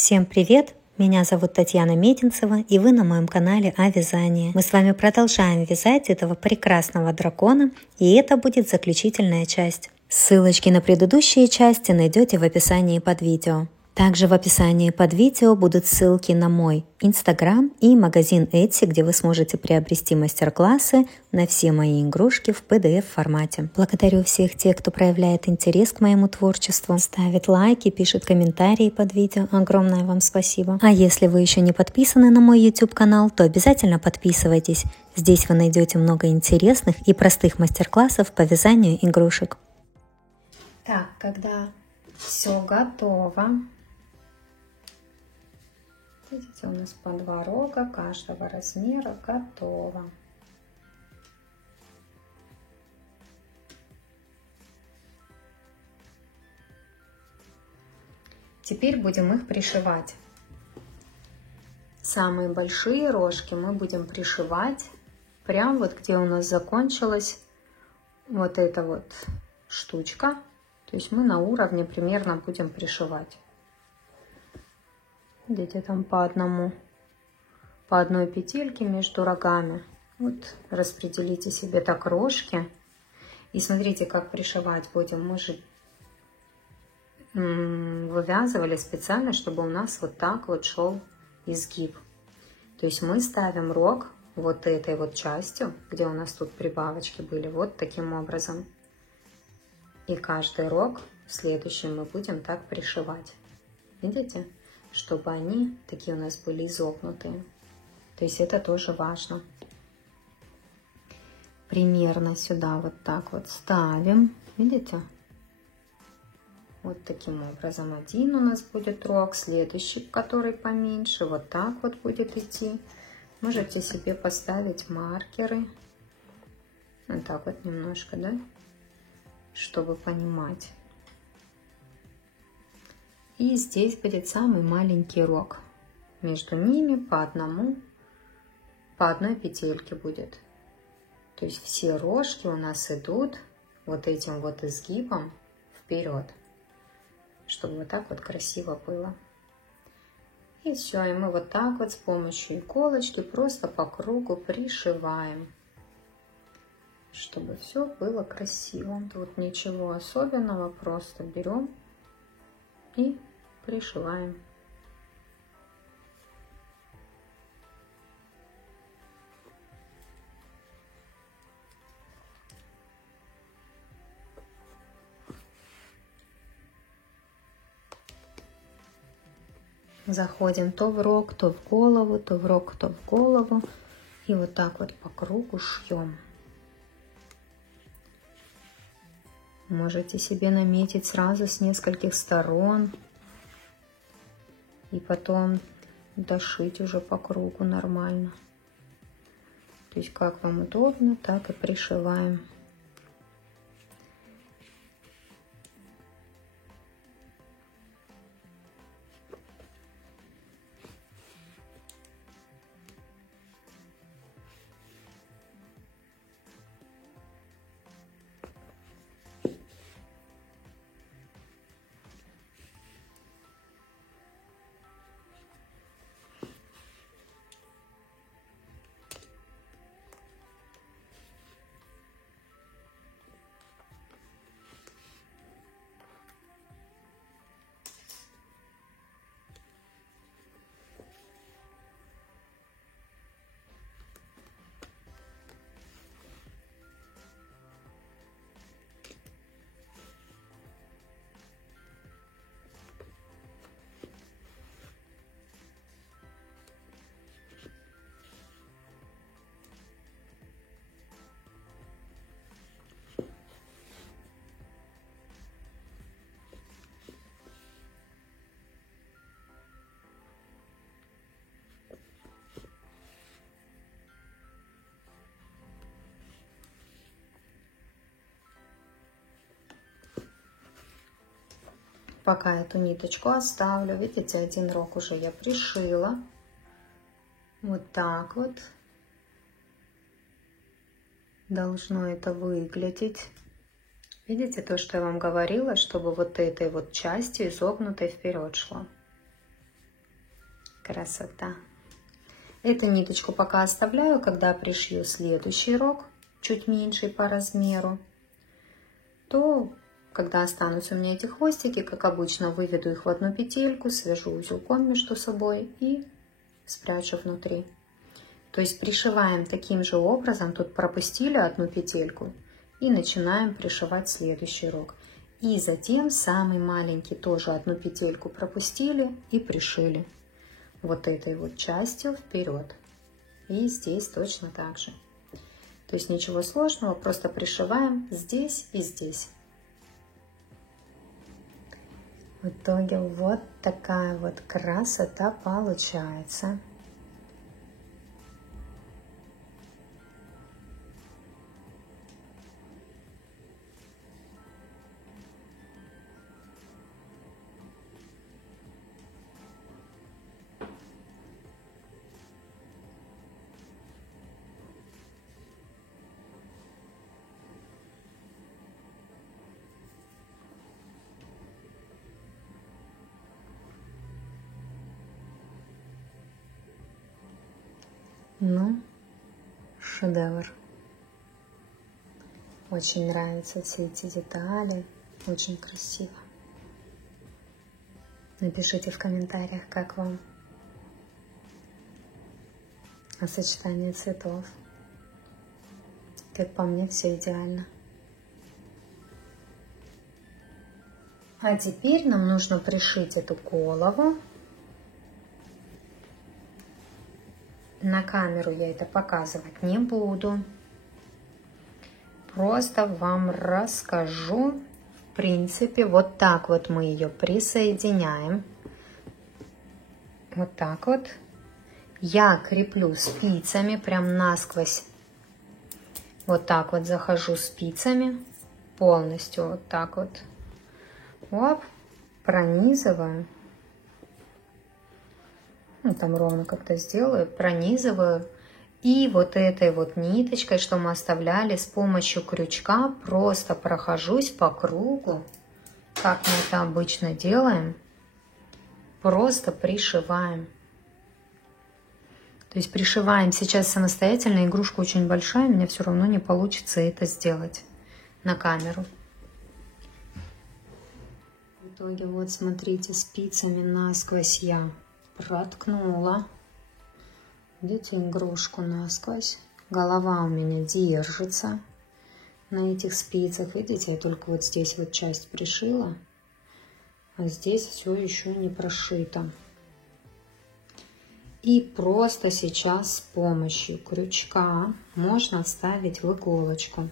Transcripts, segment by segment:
Всем привет! Меня зовут Татьяна Метинцева, и вы на моем канале о вязании. Мы с вами продолжаем вязать этого прекрасного дракона, и это будет заключительная часть. Ссылочки на предыдущие части найдете в описании под видео. Также в описании под видео будут ссылки на мой Instagram и магазин Etsy, где вы сможете приобрести мастер-классы на все мои игрушки в PDF формате. Благодарю всех тех, кто проявляет интерес к моему творчеству, ставит лайки, пишет комментарии под видео. Огромное вам спасибо. А если вы еще не подписаны на мой YouTube канал, то обязательно подписывайтесь. Здесь вы найдете много интересных и простых мастер-классов по вязанию игрушек. Так, когда все готово. Видите, у нас по 2 рога каждого размера готово. Теперь будем их пришивать. Самые большие рожки мы будем пришивать прям вот где у нас закончилась вот эта вот штучка. То есть мы на уровне примерно будем пришивать. Видите, там по одной петельке между рогами. Вот распределите себе так рожки. И смотрите, как пришивать будем. Мы же вывязывали специально, чтобы у нас вот так вот шел изгиб. То есть мы ставим рог вот этой вот частью, где у нас тут прибавочки были, вот таким образом. И каждый рог в следующем мы будем так пришивать. Видите? Чтобы они такие у нас были изогнутые. То есть это тоже важно. Примерно сюда вот так вот ставим. Видите? Вот таким образом один у нас будет рог. Следующий, который поменьше, вот так вот будет идти. Можете себе поставить маркеры. Вот так вот немножко, да? Чтобы понимать. И здесь будет самый маленький рог. Между ними по одной петельке будет. То есть все рожки у нас идут вот этим вот изгибом вперед, чтобы вот так вот красиво было. И все, и мы вот так вот с помощью иголочки просто по кругу пришиваем, чтобы все было красиво. Тут ничего особенного, просто берем и пришиваем. Заходим то в рог, то в голову, то в рог, то в голову. И вот так вот по кругу шьем. Можете себе наметить сразу с нескольких сторон. И потом дошить уже по кругу нормально. То есть как вам удобно, так и пришиваем. Пока эту ниточку оставлю, видите, один рог уже я пришила. Вот так вот должно это выглядеть. Видите то, что я вам говорила, чтобы вот этой вот частью изогнутой вперед шло. Красота. Эту ниточку пока оставляю, когда пришью следующий рог, чуть меньший по размеру, то когда останутся у меня эти хвостики, как обычно, выведу их в одну петельку, свяжу узелком между собой и спрячу внутри. То есть пришиваем таким же образом, тут пропустили одну петельку и начинаем пришивать следующий рог. И затем самый маленький тоже одну петельку пропустили и пришили вот этой вот частью вперед. И здесь точно так же. То есть ничего сложного, просто пришиваем здесь и здесь. В итоге вот такая вот красота получается. Ну, шедевр. Очень нравятся все эти детали, очень красиво. Напишите в комментариях, как вам. А сочетание цветов. Как по мне, все идеально. А теперь нам нужно пришить эту голову. На камеру я это показывать не буду. Просто вам расскажу. В принципе, вот так вот мы ее присоединяем. Вот так вот. Я креплю спицами прям насквозь. Вот так вот захожу спицами. Полностью вот так вот. Оп, пронизываю. Ну, там ровно как-то сделаю. Пронизываю. И вот этой вот ниточкой, что мы оставляли, с помощью крючка просто прохожусь по кругу. Как мы это обычно делаем. Просто пришиваем. То есть пришиваем сейчас самостоятельно. Игрушка очень большая, у меня все равно не получится это сделать на камеру. В итоге вот смотрите, спицами насквозь я проткнула. Видите, игрушку насквозь. Голова у меня держится на этих спицах. Видите, я только вот здесь вот часть пришила, а здесь все еще не прошито. И просто сейчас с помощью крючка можно вставить в иголочку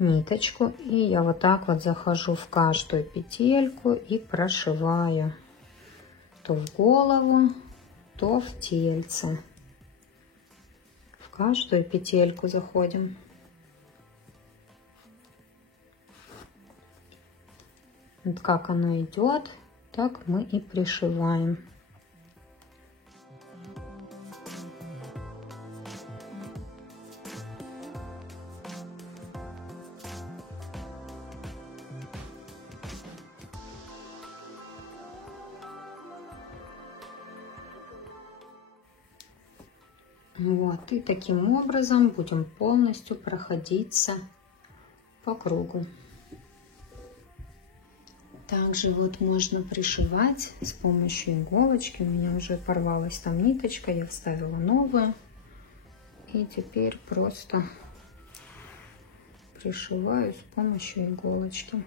ниточку. И я вот так вот захожу в каждую петельку и прошиваю. То в голову, то в тельце. В каждую петельку заходим. Вот как оно идет, так мы и пришиваем. Вот, и таким образом будем полностью проходиться по кругу. Также вот можно пришивать с помощью иголочки. У меня уже порвалась там ниточка, я вставила новую. И теперь просто пришиваю с помощью иголочки.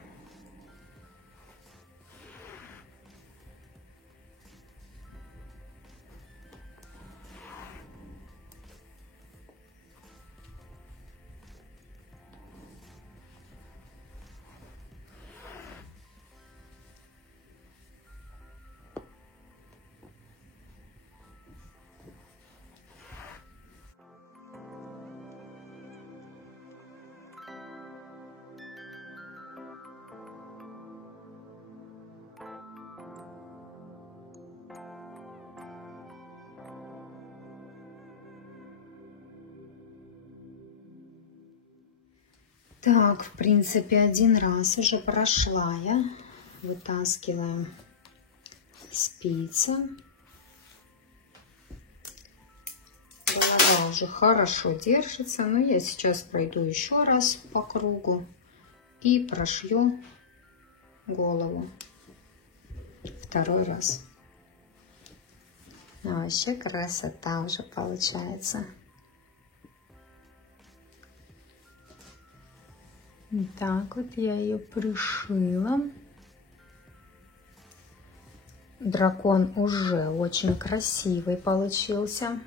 Так, в принципе, один раз уже прошла я. Вытаскиваем спицы. уже хорошо держится, но я сейчас пройду еще раз по кругу и прошью голову второй раз. Ну, вообще красота уже получается. Так вот я ее пришила. Дракон уже очень красивый получился.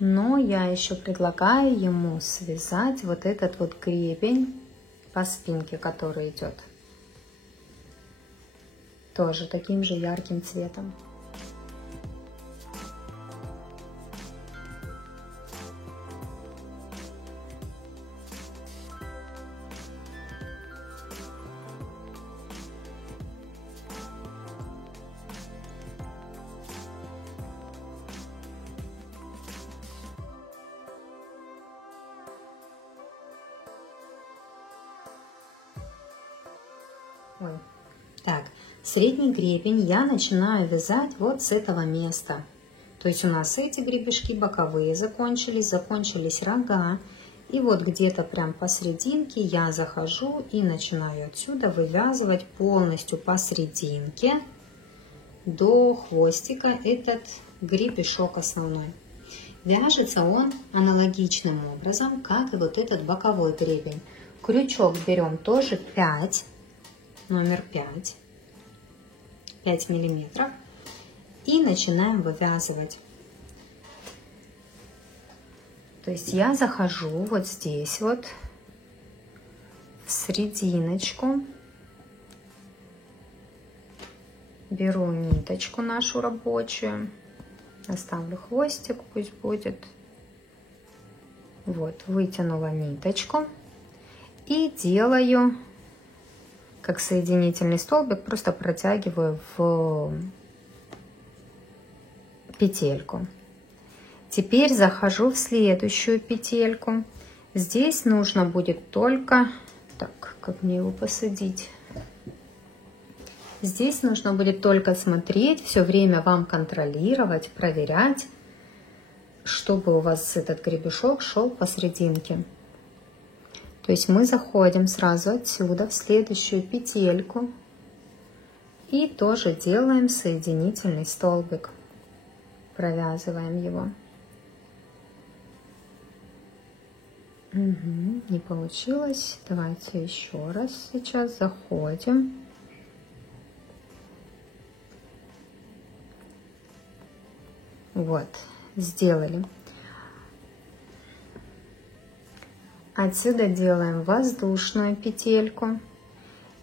Но я еще предлагаю ему связать вот этот вот гребень по спинке, который идет. Тоже таким же ярким цветом. Ой. Так, средний гребень я начинаю вязать вот с этого места. То есть у нас эти гребешки боковые закончились рога. И вот где-то прям посерединке я захожу и начинаю отсюда вывязывать полностью посерединке до хвостика этот гребешок основной. Вяжется он аналогичным образом, как и вот этот боковой гребень. Крючок берем тоже 5. Номер 5 миллиметров, и начинаем вывязывать. То есть я захожу вот здесь вот в серединочку, беру ниточку нашу рабочую, оставлю хвостик, пусть будет. Вот, вытянула ниточку и делаю как соединительный столбик, просто протягиваю в петельку. Теперь захожу в следующую петельку. Здесь нужно будет только... Так, как мне его посадить? Здесь нужно будет только смотреть, все время вам контролировать, проверять, чтобы у вас этот гребешок шел посерединке. То есть мы заходим сразу отсюда в следующую петельку и тоже делаем соединительный столбик. Провязываем его. Угу, не получилось. Давайте еще раз сейчас заходим. Вот, сделали. Отсюда делаем воздушную петельку.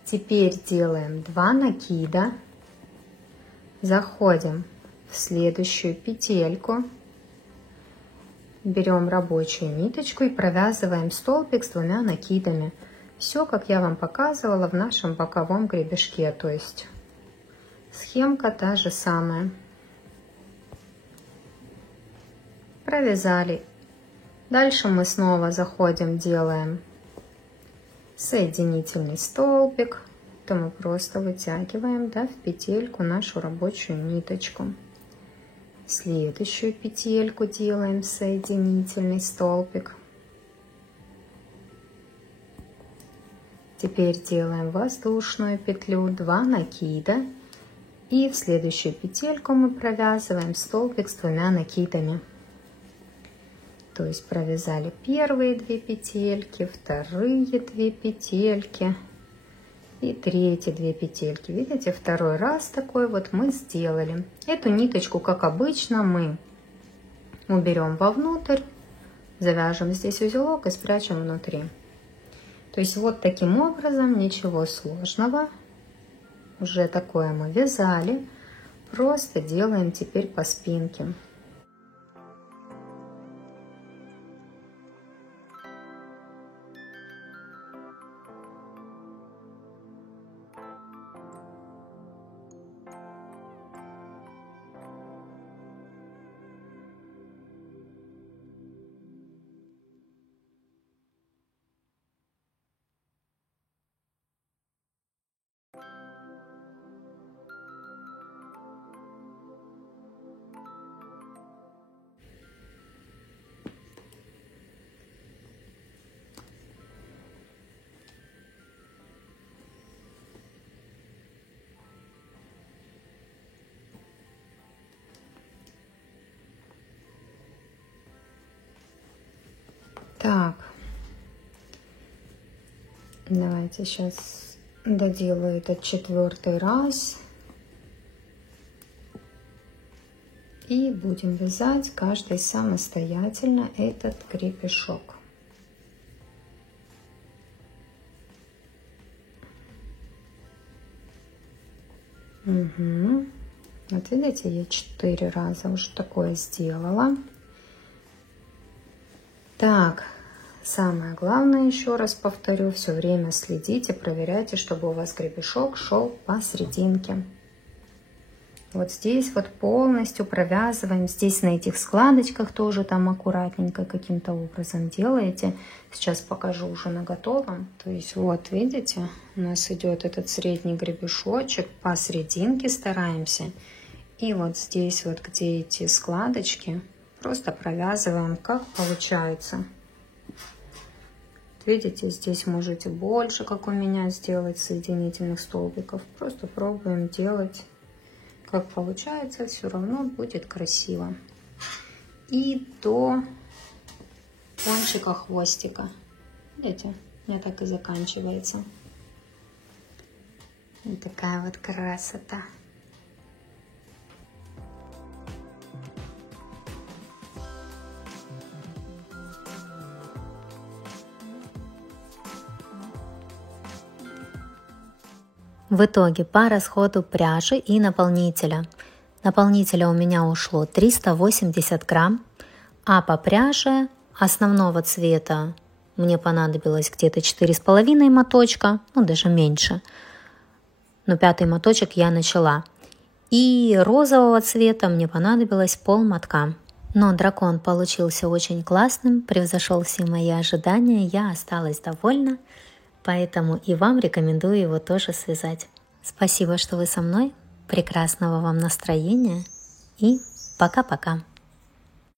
Теперь делаем 2 накида. Заходим в следующую петельку. Берем рабочую ниточку и провязываем столбик с 2 накидами. Все, как я вам показывала в нашем боковом гребешке. То есть схемка та же самая. Провязали. Дальше мы снова заходим, делаем соединительный столбик. То мы просто вытягиваем, да, в петельку нашу рабочую ниточку. Следующую петельку делаем соединительный столбик. Теперь делаем воздушную петлю, 2 накида. И в следующую петельку мы провязываем столбик с 2 накидами. То есть провязали первые 2 петельки, вторые 2 петельки и третьи 2 петельки. Видите, второй раз такой вот мы сделали. Эту ниточку, как обычно, мы уберем вовнутрь, завяжем здесь узелок и спрячем внутри. То есть вот таким образом, ничего сложного. Уже такое мы вязали. Просто делаем теперь по спинке. Так, давайте сейчас доделаю этот 4-й раз. И будем вязать каждый самостоятельно этот крепежок. Угу. Вот видите, я 4 раза уже такое сделала. Так, самое главное, еще раз повторю, все время следите, проверяйте, чтобы у вас гребешок шел посерединке. Вот здесь вот полностью провязываем. Здесь на этих складочках тоже там аккуратненько каким-то образом делаете. Сейчас покажу уже на готовом. То есть вот видите, у нас идет этот средний гребешочек, посерединке стараемся. И вот здесь вот, где эти складочки, просто провязываем, как получается. Видите, здесь можете больше, как у меня, сделать соединительных столбиков. Просто пробуем делать. Как получается, все равно будет красиво. И до кончика хвостика. Видите, у меня так и заканчивается. Вот такая вот красота. В итоге по расходу пряжи и наполнителя. Наполнителя у меня ушло 380 грамм, а по пряже основного цвета мне понадобилось где-то 4,5 моточка, ну даже меньше. Но 5-й моточек я начала. И розового цвета мне понадобилось полмотка. Но дракон получился очень классным, превзошел все мои ожидания, я осталась довольна. Поэтому и вам рекомендую его тоже связать. Спасибо, что вы со мной. Прекрасного вам настроения и пока-пока.